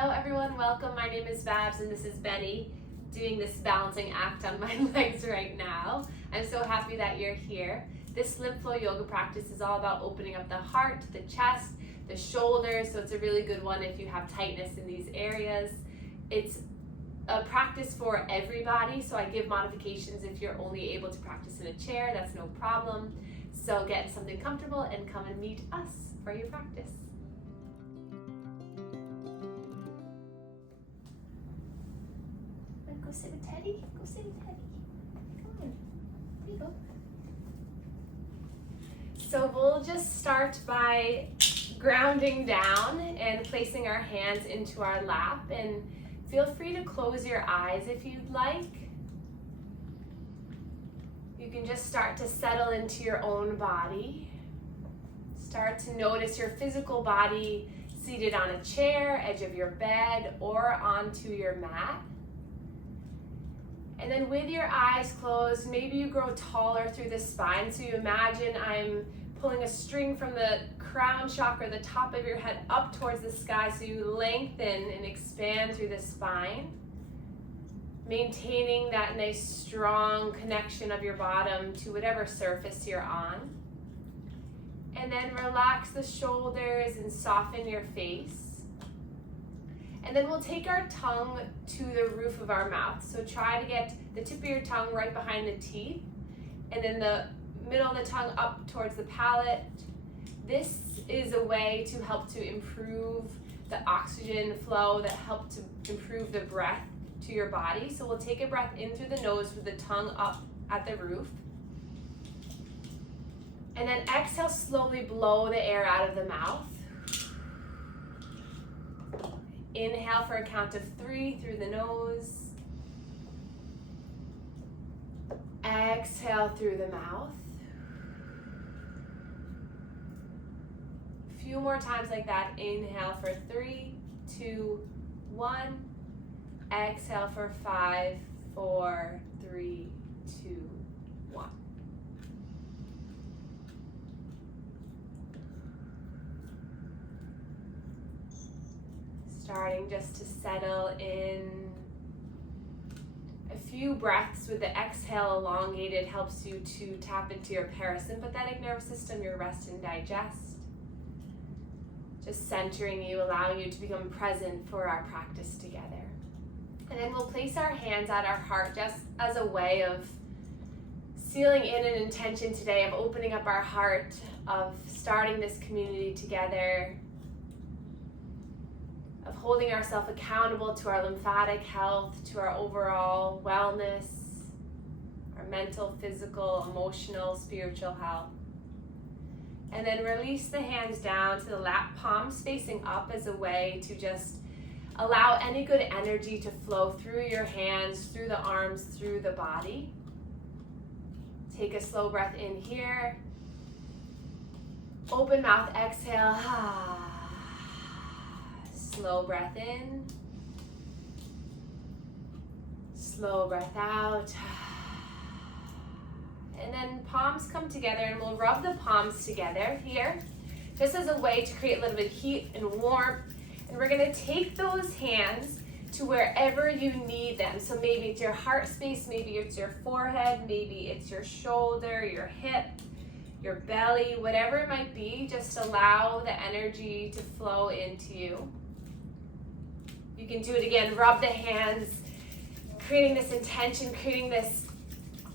Hello everyone, welcome. My name is Babs and this is Benny doing this balancing act on my legs right now. I'm so happy that you're here. This Lymph Flow Yoga practice is all about opening up the heart, the chest, the shoulders, so it's a really good one if you have tightness in these areas. It's a practice for everybody, so I give modifications if you're only able to practice in a chair, that's no problem. So get something comfortable and come and meet us for your practice. Go sit with Teddy. Go sit with Teddy. Come on. There you go. So we'll just start by grounding down and placing our hands into our lap, and feel free to close your eyes if you'd like. You can just start to settle into your own body. Start to notice your physical body seated on a chair, edge of your bed, or onto your mat. And then with your eyes closed, maybe you grow taller through the spine. So you imagine I'm pulling a string from the crown chakra, the top of your head, up towards the sky. So you lengthen and expand through the spine, maintaining that nice strong connection of your bottom to whatever surface you're on. And then relax the shoulders and soften your face. And then we'll take our tongue to the roof of our mouth. So try to get the tip of your tongue right behind the teeth, and then the middle of the tongue up towards the palate. This is a way to help to improve the oxygen flow, that help to improve the breath to your body. So we'll take a breath in through the nose with the tongue up at the roof. And then exhale, slowly blow the air out of the mouth. Inhale for a count of 3 through the nose. Exhale through the mouth. A few more times like that. Inhale for 3, 2, 1. Exhale for 5, 4, 3, 2, 1. Starting just to settle in. A few breaths with the exhale elongated helps you to tap into your parasympathetic nervous system, your rest and digest. Just centering you, allowing you to become present for our practice together. And then we'll place our hands at our heart just as a way of sealing in an intention today of opening up our heart, of starting this community together, of holding ourselves accountable to our lymphatic health, to our overall wellness, our mental, physical, emotional, spiritual health. And then release the hands down to the lap, palms facing up, as a way to just allow any good energy to flow through your hands, through the arms, through the body. Take a slow breath in here. Open mouth, exhale. Slow breath in, slow breath out, and then palms come together, and we'll rub the palms together here, just as a way to create a little bit of heat and warmth. And we're going to take those hands to wherever you need them. So maybe it's your heart space, maybe it's your forehead, maybe it's your shoulder, your hip, your belly, whatever it might be. Just allow the energy to flow into you. You can do it again, rub the hands, creating this intention, creating this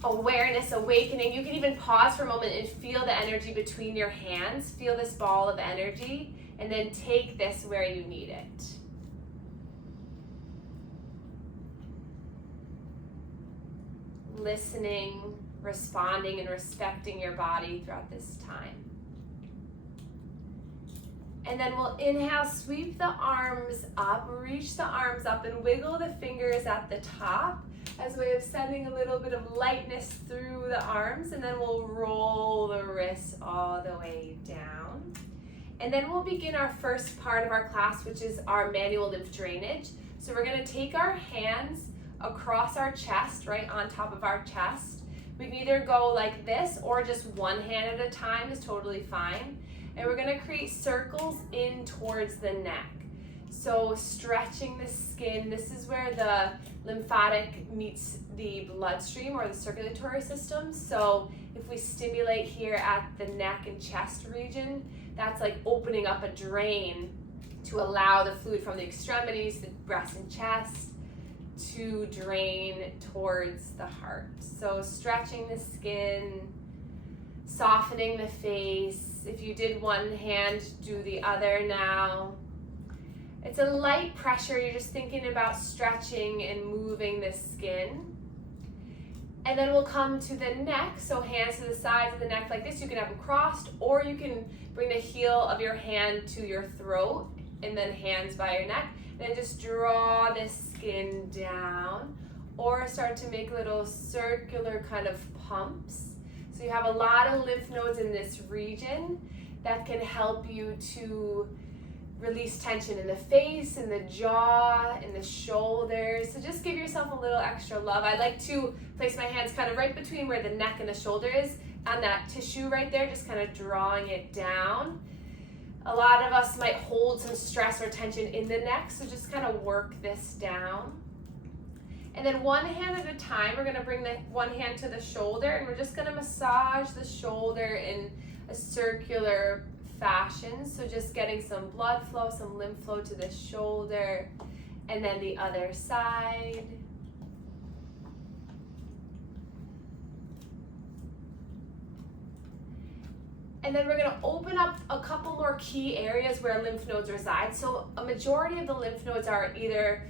awareness, awakening. You can even pause for a moment and feel the energy between your hands. Feel this ball of energy, and then take this where you need it. Listening, responding, and respecting your body throughout this time. And then we'll inhale, sweep the arms up, reach the arms up, and wiggle the fingers at the top as a way of sending a little bit of lightness through the arms. And then we'll roll the wrists all the way down. And then we'll begin our first part of our class, which is our manual lymph drainage. So we're going to take our hands across our chest, right on top of our chest. We can either go like this, or just one hand at a time is totally fine. And we're going to create circles in towards the neck. So stretching the skin, this is where the lymphatic meets the bloodstream or the circulatory system. So if we stimulate here at the neck and chest region, that's like opening up a drain to allow the fluid from the extremities, the breast and chest, to drain towards the heart. So stretching the skin, softening the face. If you did one hand, do the other now. It's a light pressure. You're just thinking about stretching and moving the skin. And then we'll come to the neck. So hands to the sides of the neck like this. You can have them crossed, or you can bring the heel of your hand to your throat and then hands by your neck. And then just draw the skin down, or start to make little circular kind of pumps. So you have a lot of lymph nodes in this region that can help you to release tension in the face, in the jaw, in the shoulders. So just give yourself a little extra love. I like to place my hands kind of right between where the neck and the shoulder is, on that tissue right there, just kind of drawing it down. A lot of us might hold some stress or tension in the neck, so just kind of work this down. And then one hand at a time, we're gonna bring the one hand to the shoulder, and we're just gonna massage the shoulder in a circular fashion. So just getting some blood flow, some lymph flow to the shoulder, and then the other side. And then we're gonna open up a couple more key areas where lymph nodes reside. So a majority of the lymph nodes are either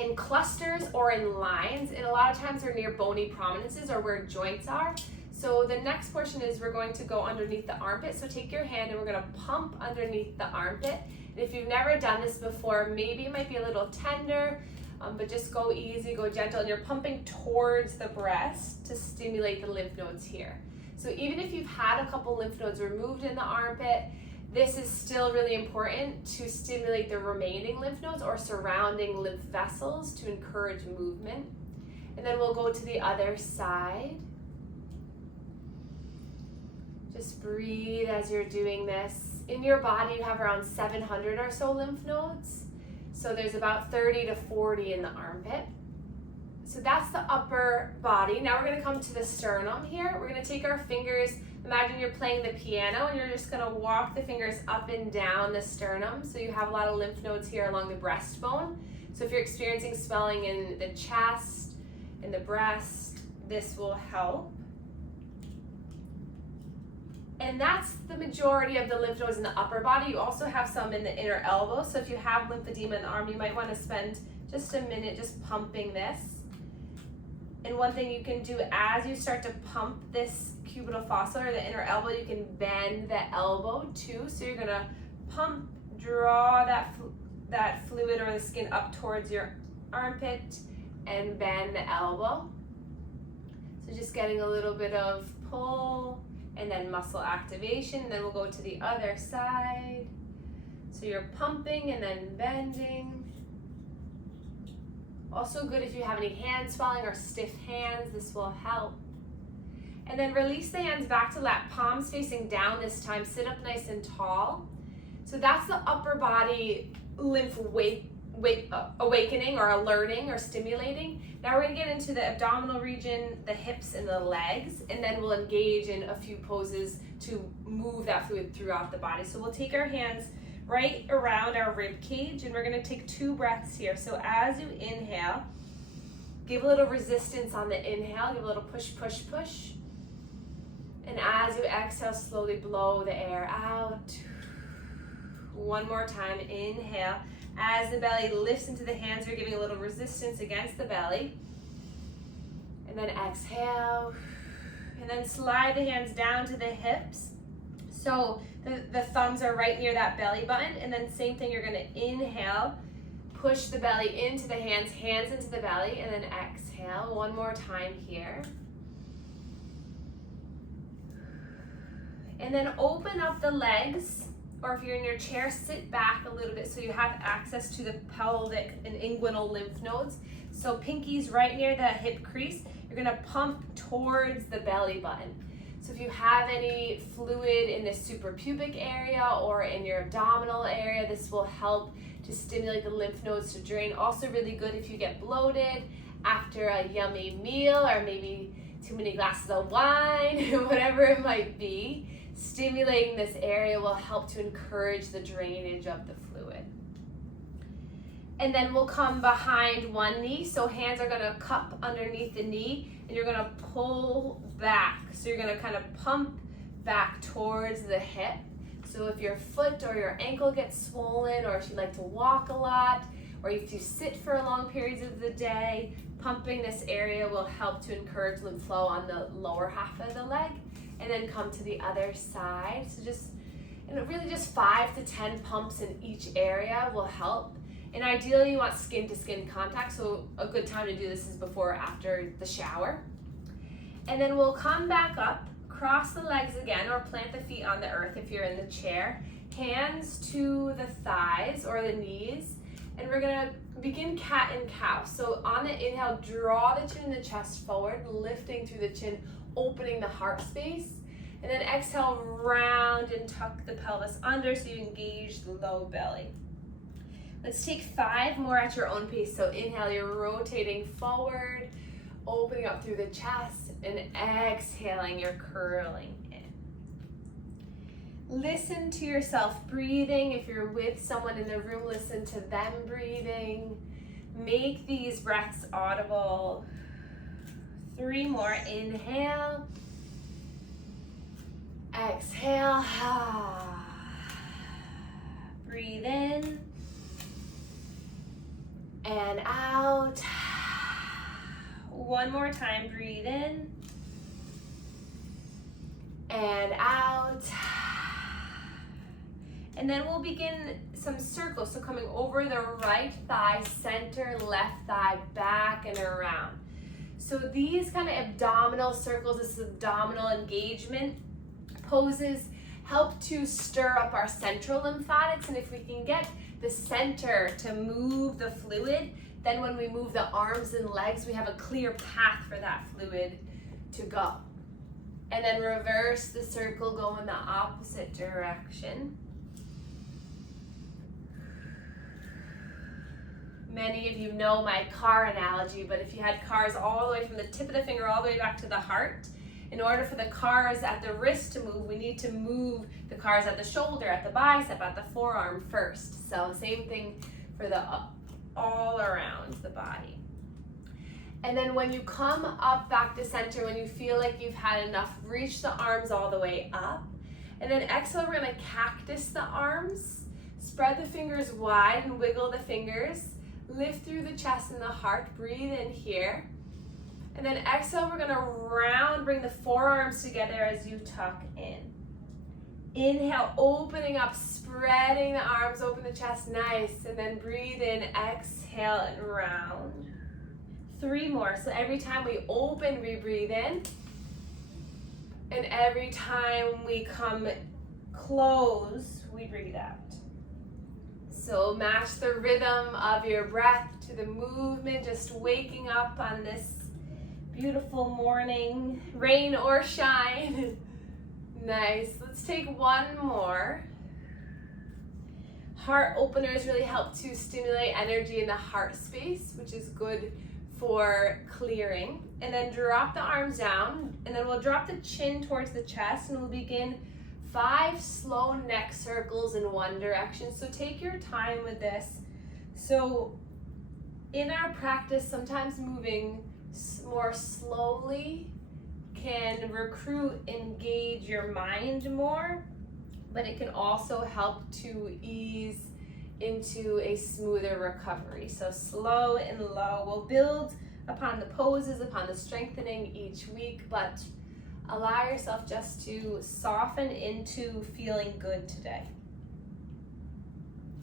in clusters or in lines, and a lot of times they're near bony prominences or where joints are. So the next portion is we're going to go underneath the armpit. So take your hand and we're gonna pump underneath the armpit. And if you've never done this before, maybe it might be a little tender, but just go easy, go gentle, and you're pumping towards the breast to stimulate the lymph nodes here. So even if you've had a couple lymph nodes removed in the armpit, this is still really important to stimulate the remaining lymph nodes or surrounding lymph vessels to encourage movement. And then we'll go to the other side. Just breathe as you're doing this. In your body, you have around 700 or so lymph nodes. So there's about 30 to 40 in the armpit. So that's the upper body. Now we're gonna come to the sternum here. We're gonna take our fingers, imagine you're playing the piano, and you're just gonna walk the fingers up and down the sternum. So you have a lot of lymph nodes here along the breastbone. So if you're experiencing swelling in the chest, in the breast, this will help. And that's the majority of the lymph nodes in the upper body. You also have some in the inner elbow. So if you have lymphedema in the arm, you might wanna spend just a minute just pumping this. And one thing you can do as you start to pump this cubital fossa or the inner elbow, you can bend the elbow too. So you're gonna pump, draw that fluid or the skin up towards your armpit and bend the elbow. So just getting a little bit of pull and then muscle activation. And then we'll go to the other side. So you're pumping and then bending. Also good if you have any hand swelling or stiff hands, this will help. And then release the hands back to lap, palms facing down this time. Sit up nice and tall. So that's the upper body lymph awakening or alerting or stimulating. Now we're gonna get into the abdominal region, the hips and the legs, and then we'll engage in a few poses to move that fluid throughout the body. So we'll take our hands right around our rib cage, and we're gonna take 2 breaths here. So as you inhale, give a little resistance on the inhale, give a little push, push, push. And as you exhale, slowly blow the air out. One more time, inhale. As the belly lifts into the hands, you're giving a little resistance against the belly. And then exhale. And then slide the hands down to the hips. So the thumbs are right near that belly button, and then same thing, you're gonna inhale, push the belly into the hands, hands into the belly, and then exhale. One more time here. And then open up the legs, or if you're in your chair, sit back a little bit so you have access to the pelvic and inguinal lymph nodes. So pinkies right near the hip crease, you're gonna pump towards the belly button. So if you have any fluid in the suprapubic area or in your abdominal area, this will help to stimulate the lymph nodes to drain. Also really good if you get bloated after a yummy meal or maybe too many glasses of wine, whatever it might be. Stimulating this area will help to encourage the drainage of the fluid. And then we'll come behind one knee. So hands are gonna cup underneath the knee and you're gonna pull back. So you're gonna kind of pump back towards the hip. So if your foot or your ankle gets swollen, or if you like to walk a lot, or if you sit for long periods of the day, pumping this area will help to encourage lymph flow on the lower half of the leg. And then come to the other side. So just, really just 5 to 10 pumps in each area will help. And ideally you want skin to skin contact, so a good time to do this is before or after the shower. And then we'll come back up, cross the legs again, or plant the feet on the earth if you're in the chair. Hands to the thighs or the knees. And we're gonna begin cat and cow. So on the inhale, draw the chin and the chest forward, lifting through the chin, opening the heart space. And then exhale, round and tuck the pelvis under so you engage the low belly. Let's take 5 more at your own pace. So inhale, you're rotating forward, opening up through the chest, and exhaling, you're curling in. Listen to yourself breathing. If you're with someone in the room, listen to them breathing. Make these breaths audible. 3 more. Inhale. Exhale. Breathe in. And out. One more time. Breathe in. And out. And then we'll begin some circles. So coming over the right thigh, center, left thigh, back and around. So these kind of abdominal circles, this abdominal engagement poses help to stir up our central lymphatics. And if we can get the center to move the fluid, then when we move the arms and legs, we have a clear path for that fluid to go. And then reverse the circle, go in the opposite direction. Many of you know my car analogy, but if you had cars all the way from the tip of the finger all the way back to the heart, in order for the cars at the wrist to move, we need to move the cars at the shoulder, at the bicep, at the forearm first. So same thing for the all around the body. And then when you come up back to center, when you feel like you've had enough, reach the arms all the way up. And then exhale, we're gonna cactus the arms. Spread the fingers wide and wiggle the fingers. Lift through the chest and the heart. Breathe in here. And then exhale, we're gonna round, bring the forearms together as you tuck in. Inhale, opening up, spreading the arms, open the chest, nice. And then breathe in, exhale and round. 3 more. So every time we open, we breathe in. And every time we come close, we breathe out. So match the rhythm of your breath to the movement, just waking up on this beautiful morning, rain or shine. Nice. Let's take 1 more. Heart openers really help to stimulate energy in the heart space, which is good for clearing. And then drop the arms down, and then we'll drop the chin towards the chest, and we'll begin 5 slow neck circles in one direction. So take your time with this. So in our practice, sometimes moving more slowly can recruit, engage your mind more, but it can also help to ease into a smoother recovery. So slow and low. We'll build upon the poses, upon the strengthening each week, but allow yourself just to soften into feeling good today.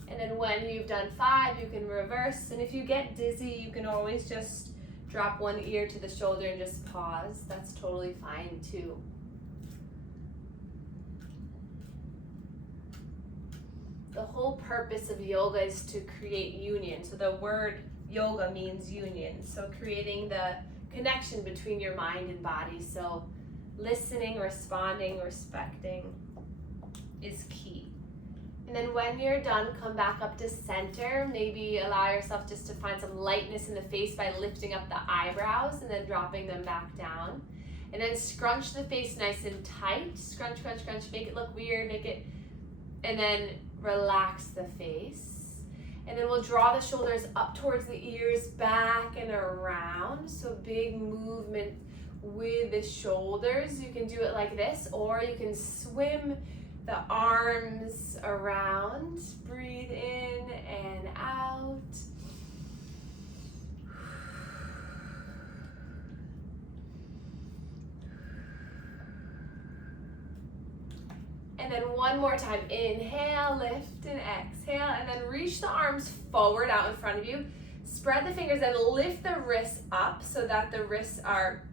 And then when you've done 5, you can reverse. And if you get dizzy, you can always just drop one ear to the shoulder and just pause. That's totally fine too. The whole purpose of yoga is to create union. So the word yoga means union. So creating the connection between your mind and body. So listening, responding, respecting is key. And then when you're done, come back up to center. Maybe allow yourself just to find some lightness in the face by lifting up the eyebrows and then dropping them back down. And then scrunch the face nice and tight. Scrunch, crunch, crunch. Make it look weird. And then relax the face. And then we'll draw the shoulders up towards the ears, back and around. So big movement with the shoulders. You can do it like this, or you can swim the arms around. Breathe in and out. And then one more time, inhale, lift and exhale, and then reach the arms forward out in front of you. Spread the fingers and lift the wrists up so that the wrists are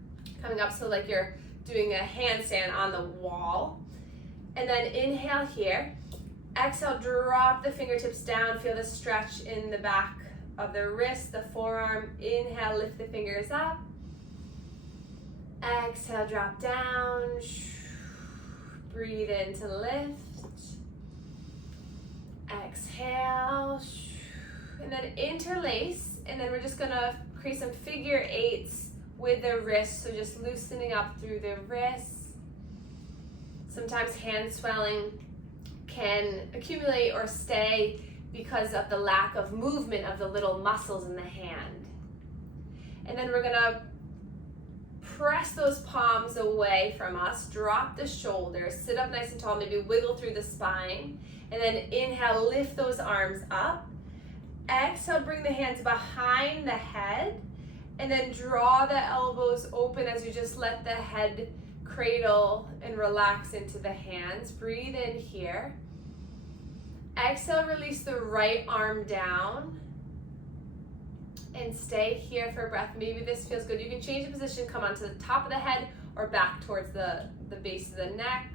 coming up, so like you're doing a handstand on the wall. And then inhale here. Exhale, drop the fingertips down. Feel the stretch in the back of the wrist, the forearm. Inhale, lift the fingers up. Exhale, drop down. Breathe in to lift. Exhale. And then interlace. And then we're just gonna create some figure eights with the wrists. So just loosening up through the wrists. Sometimes hand swelling can accumulate or stay because of the lack of movement of the little muscles in the hand. And then we're gonna press those palms away from us, drop the shoulders, sit up nice and tall, maybe wiggle through the spine, and then inhale, lift those arms up. Exhale, bring the hands behind the head, and then draw the elbows open as you just let the head cradle and relax into the hands. Breathe in here. Exhale, release the right arm down. And stay here for a breath. Maybe this feels good. You can change the position, come onto the top of the head or back towards the base of the neck.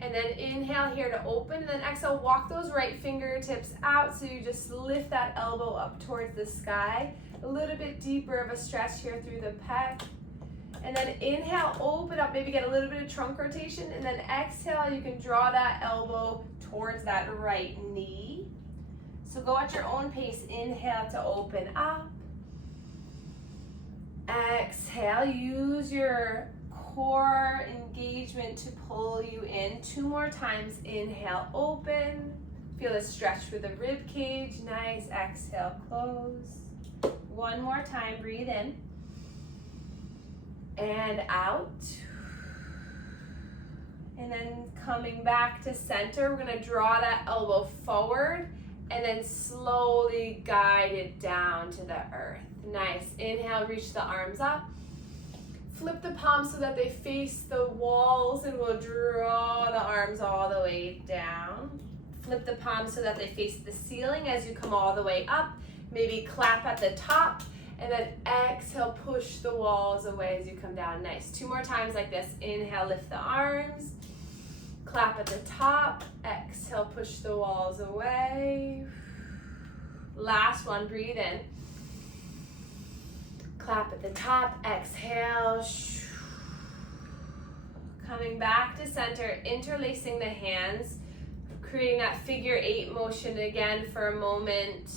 And then inhale here to open, and then exhale, walk those right fingertips out so you just lift that elbow up towards the sky. A little bit deeper of a stretch here through the pec. And then inhale, open up, maybe get a little bit of trunk rotation, and then exhale, you can draw that elbow towards that right knee. So go at your own pace. Inhale to open up. Exhale, use your core engagement to pull you in. 2 more times. Inhale, open. Feel a stretch through the rib cage. Nice. Exhale, close. 1 more time. Breathe in and out. And then coming back to center, we're going to draw that elbow forward and then slowly guide it down to the earth. Nice. Inhale, reach the arms up. Flip the palms so that they face the walls, and we'll draw the arms all the way down. Flip the palms so that they face the ceiling as you come all the way up. Maybe clap at the top, and then exhale, push the walls away as you come down. Nice. 2 more times like this. Inhale, lift the arms. Clap at the top. Exhale, push the walls away. Last one, breathe in. Clap at the top. Exhale. Coming back to center, interlacing the hands, creating that figure 8 motion again for a moment.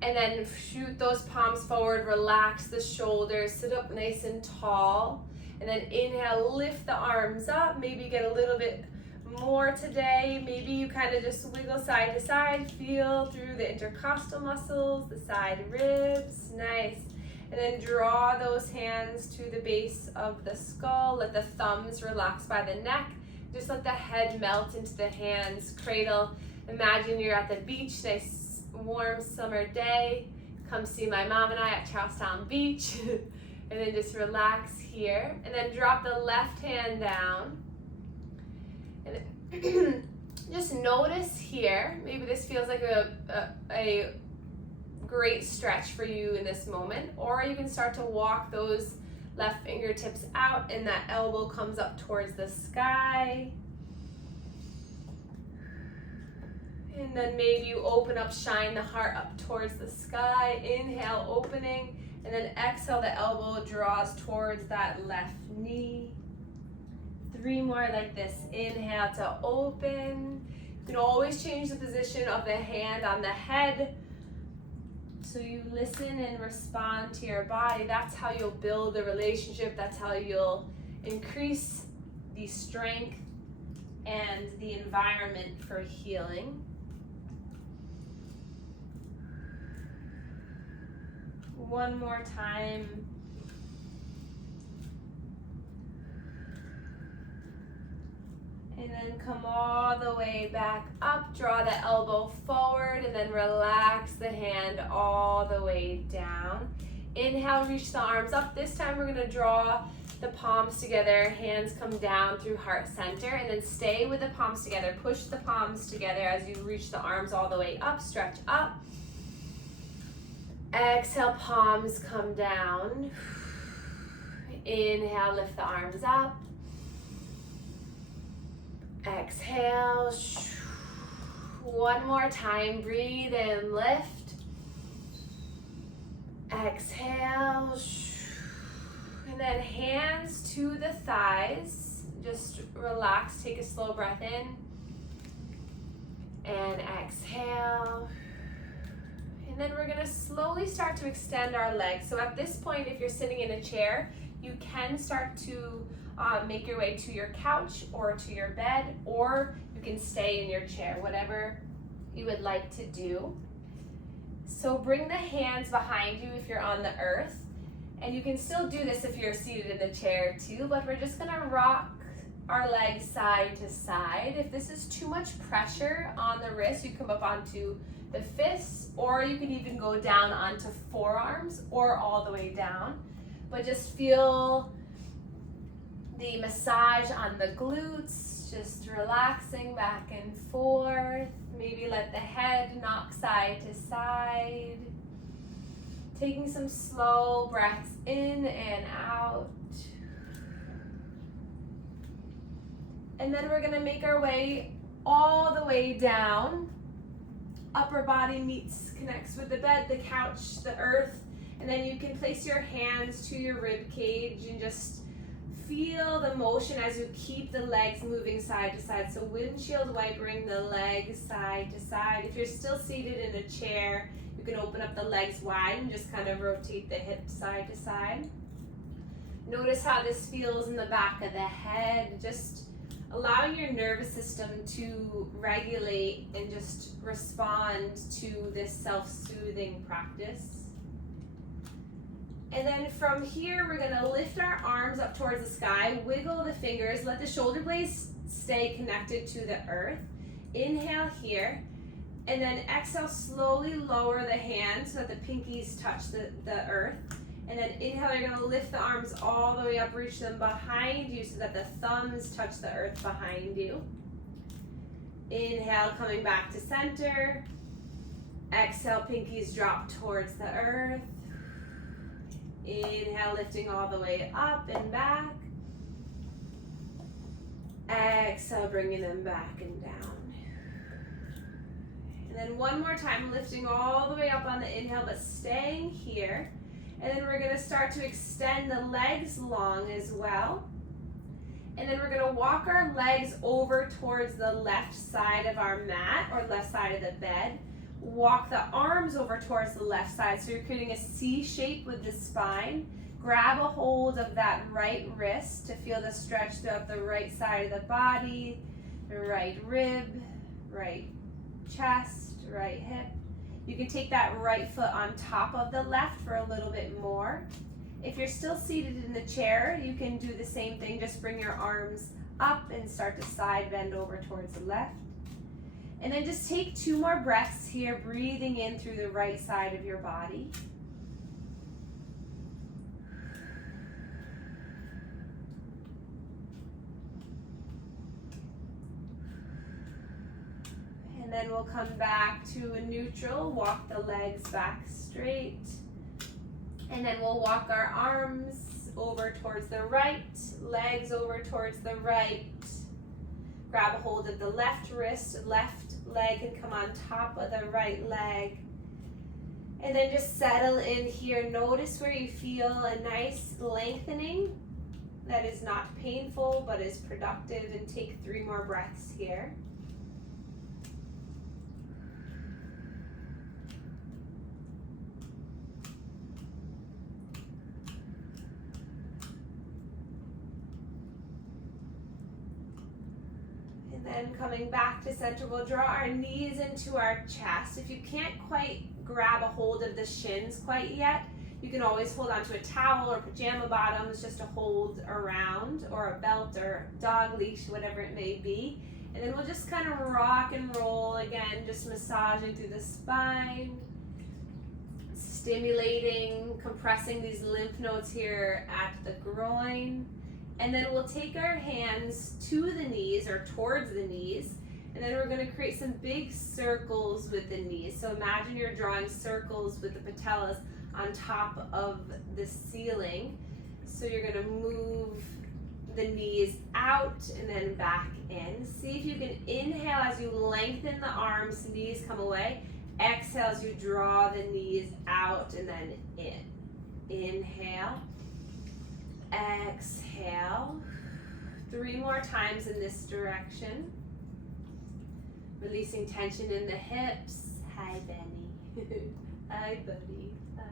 And then shoot those palms forward, relax the shoulders, sit up nice and tall. And then inhale, lift the arms up, maybe get a little bit more today. Maybe you kind of just wiggle side to side, feel through the intercostal muscles, the side ribs, nice. And then draw those hands to the base of the skull, let the thumbs relax by the neck. Just let the head melt into the hands, cradle. Imagine you're at the beach, nice warm summer day. Come see my mom and I at Charlestown Beach. And then just relax here. And then drop the left hand down. And then just notice here, maybe this feels like a great stretch for you in this moment. Or you can start to walk those left fingertips out and that elbow comes up towards the sky. And then maybe you open up, shine the heart up towards the sky. Inhale, opening. And then exhale, the elbow draws towards that left knee. 3 more like this. Inhale to open. You can always change the position of the hand on the head so you listen and respond to your body. That's how you'll build the relationship. That's how you'll increase the strength and the environment for healing. One more time. And then come all the way back up, draw the elbow forward, and then relax the hand all the way down. Inhale, reach the arms up. This time we're gonna draw the palms together, hands come down through heart center, and then stay with the palms together. Push the palms together as you reach the arms all the way up, stretch up. Exhale, palms come down. Inhale, lift the arms up. Exhale. One more time, breathe in, lift. Exhale. And then hands to the thighs. Just relax, take a slow breath in. And exhale. And then we're gonna slowly start to extend our legs. So at this point, if you're sitting in a chair, you can start to make your way to your couch or to your bed, or you can stay in your chair, whatever you would like to do. So bring the hands behind you if you're on the earth, and you can still do this if you're seated in the chair too, but we're just gonna rock our legs side to side. If this is too much pressure on the wrist, you come up onto the fists, or you can even go down onto forearms or all the way down. But just feel the massage on the glutes, just relaxing back and forth. Maybe let the head knock side to side. Taking some slow breaths in and out. And then we're gonna make our way all the way down. Upper body meets, connects with the bed, the couch, the earth. And then you can place your hands to your rib cage and just feel the motion as you keep the legs moving side to side. So windshield wipering the legs side to side. If you're still seated in a chair, you can open up the legs wide and just kind of rotate the hips side to side. Notice how this feels in the back of the head. Just allowing your nervous system to regulate and just respond to this self-soothing practice. And then from here, we're gonna lift our arms up towards the sky, wiggle the fingers, let the shoulder blades stay connected to the earth. Inhale here, and then exhale, slowly lower the hands so that the pinkies touch the earth. And then inhale, you're gonna lift the arms all the way up, reach them behind you so that the thumbs touch the earth behind you. Inhale, coming back to center. Exhale, pinkies drop towards the earth. Inhale, lifting all the way up and back. Exhale, bringing them back and down. And then one more time, lifting all the way up on the inhale, but staying here. And then we're gonna start to extend the legs long as well. And then we're gonna walk our legs over towards the left side of our mat or left side of the bed. Walk the arms over towards the left side, so you're creating a C shape with the spine. Grab a hold of that right wrist to feel the stretch throughout the right side of the body, the right rib, right chest, right hip. You can take that right foot on top of the left for a little bit more. If you're still seated in the chair, you can do the same thing. Just bring your arms up and start to side bend over towards the left. And then just take 2 more breaths here, breathing in through the right side of your body. And then we'll come back to a neutral, walk the legs back straight. And then we'll walk our arms over towards the right, legs over towards the right. Grab a hold of the left wrist, left leg, and come on top of the right leg. And then just settle in here. Notice where you feel a nice lengthening that is not painful but is productive, and take 3 more breaths here. And then coming back to center, we'll draw our knees into our chest. If you can't quite grab a hold of the shins quite yet, you can always hold onto a towel or pajama bottoms just to hold around, or a belt or dog leash, whatever it may be. And then we'll just kind of rock and roll again, just massaging through the spine, stimulating, compressing these lymph nodes here at the groin. And then we'll take our hands to the knees or towards the knees, and then we're going to create some big circles with the knees. So imagine you're drawing circles with the patellas on top of the ceiling. So you're going to move the knees out and then back in. See if you can inhale as you lengthen the arms, knees come away. Exhale as you draw the knees out and then in. Inhale. Exhale. 3 more times in this direction. Releasing tension in the hips. Hi, Benny. Hi, buddy. Hi.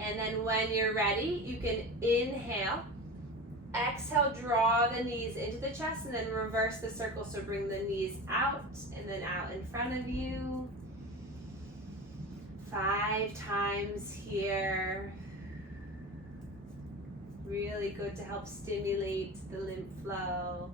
And then when you're ready, you can inhale. Exhale, draw the knees into the chest, and then reverse the circle. So bring the knees out and then out in front of you. 5 times here. Really good to help stimulate the lymph flow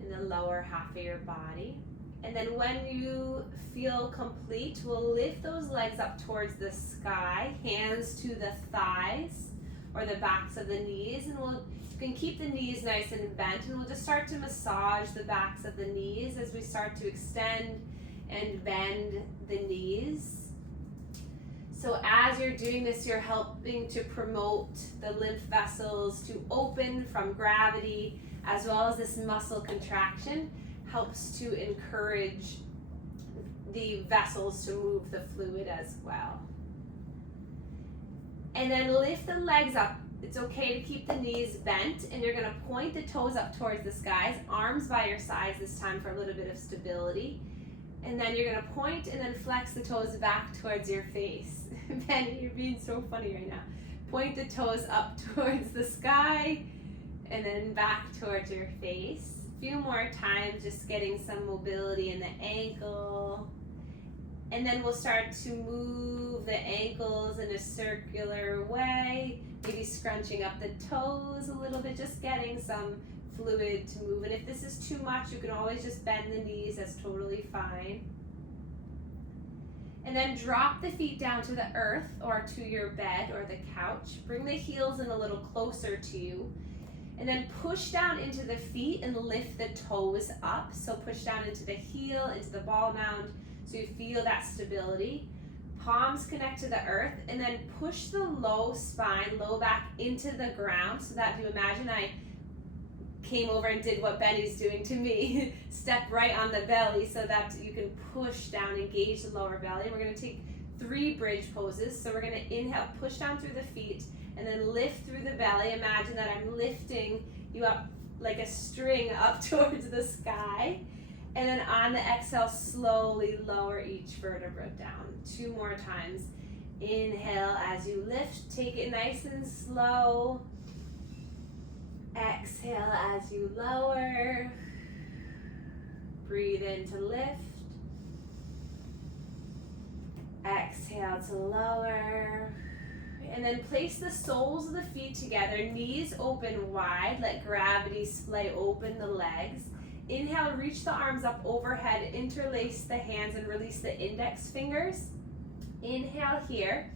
in the lower half of your body. And then when you feel complete, we'll lift those legs up towards the sky, hands to the thighs or the backs of the knees, and you can keep the knees nice and bent, and we'll just start to massage the backs of the knees as we start to extend and bend the knees. So as you're doing this, you're helping to promote the lymph vessels to open from gravity, as well as this muscle contraction helps to encourage the vessels to move the fluid as well. And then lift the legs up. It's okay to keep the knees bent, and you're going to point the toes up towards the skies, arms by your sides this time for a little bit of stability. And then you're going to point and then flex the toes back towards your face. Benny, you're being so funny right now. Point the toes up towards the sky and then back towards your face. A few more times, just getting some mobility in the ankle. And then we'll start to move the ankles in a circular way, maybe scrunching up the toes a little bit, just getting some fluid to move. And if this is too much, you can always just bend the knees. That's totally fine. And then drop the feet down to the earth or to your bed or the couch. Bring the heels in a little closer to you. And then push down into the feet and lift the toes up. So push down into the heel, into the ball mound, so you feel that stability. Palms connect to the earth, and then push the low spine, low back into the ground, so that you imagine I came over and did what Benny's doing to me. Step right on the belly so that you can push down, engage the lower belly. We're going to take 3 bridge poses. So we're going to inhale, push down through the feet, and then lift through the belly. Imagine that I'm lifting you up like a string up towards the sky. And then on the exhale, slowly lower each vertebra down. 2 more times. Inhale as you lift, take it nice and slow. Exhale as you lower. Breathe in to lift. Exhale to lower. And then place the soles of the feet together, knees open wide, let gravity splay open the legs. Inhale, reach the arms up overhead, interlace the hands and release the index fingers. Inhale here.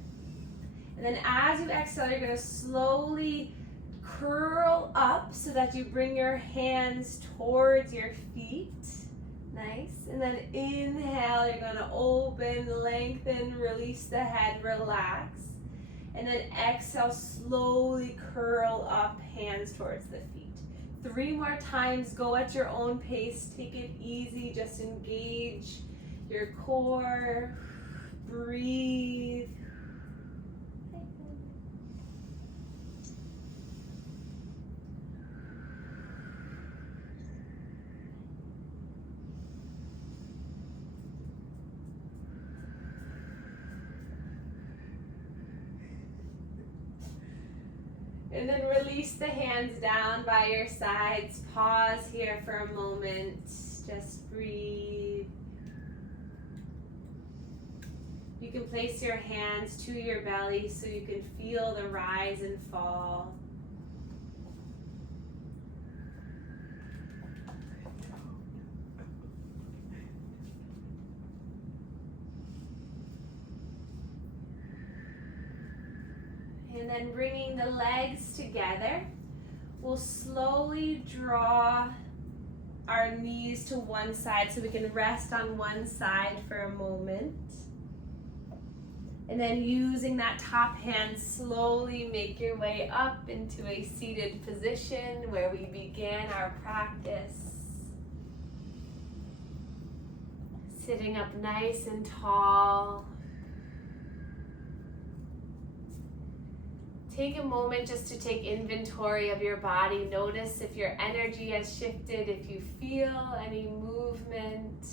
And then as you exhale, you're going to slowly curl up so that you bring your hands towards your feet. Nice. And then inhale, you're going to open, lengthen, release the head, relax. And then exhale, slowly curl up, hands towards the feet. 3 more times, go at your own pace, take it easy, just engage your core, breathe. And then release the hands down by your sides. Pause here for a moment. Just breathe. You can place your hands to your belly so you can feel the rise and fall. And then bringing the legs together, we'll slowly draw our knees to one side so we can rest on one side for a moment. And then using that top hand, slowly make your way up into a seated position where we began our practice. Sitting up nice and tall. Take a moment just to take inventory of your body. Notice if your energy has shifted, if you feel any movement.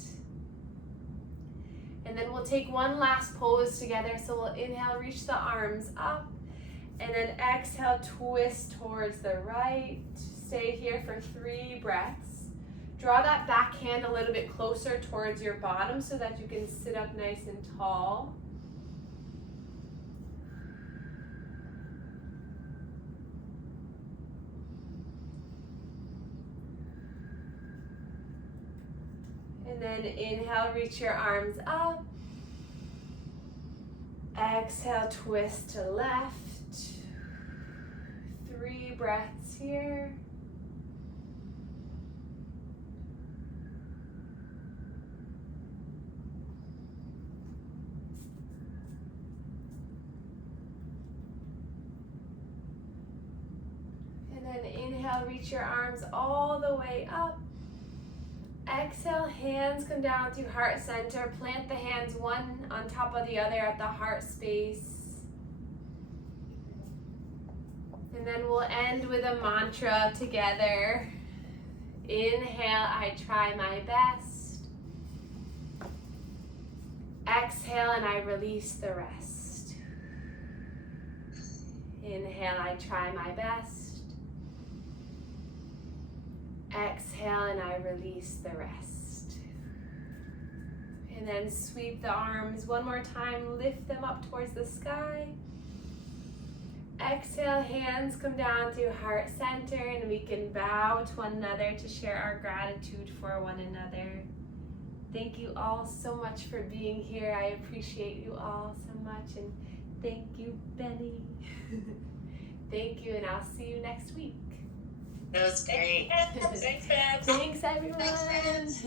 And then we'll take one last pose together. So we'll inhale, reach the arms up. And then exhale, twist towards the right. Stay here for 3 breaths. Draw that back hand a little bit closer towards your bottom so that you can sit up nice and tall. And then inhale, reach your arms up. Exhale, twist to left. 3 breaths here. And then inhale, reach your arms all the way up. Exhale, hands come down to heart center. Plant the hands one on top of the other at the heart space. And then we'll end with a mantra together. Inhale, I try my best. Exhale, and I release the rest. Inhale, I try my best. Exhale, and I release the rest. And then sweep the arms one more time, lift them up towards the sky. Exhale, hands come down to heart center, and we can bow to one another to share our gratitude for one another. Thank you all so much for being here. I appreciate you all so much, and thank you, Benny. Thank you, and I'll see you next week. That was great. Thanks, Babs. Thanks, everyone. Thanks, friends.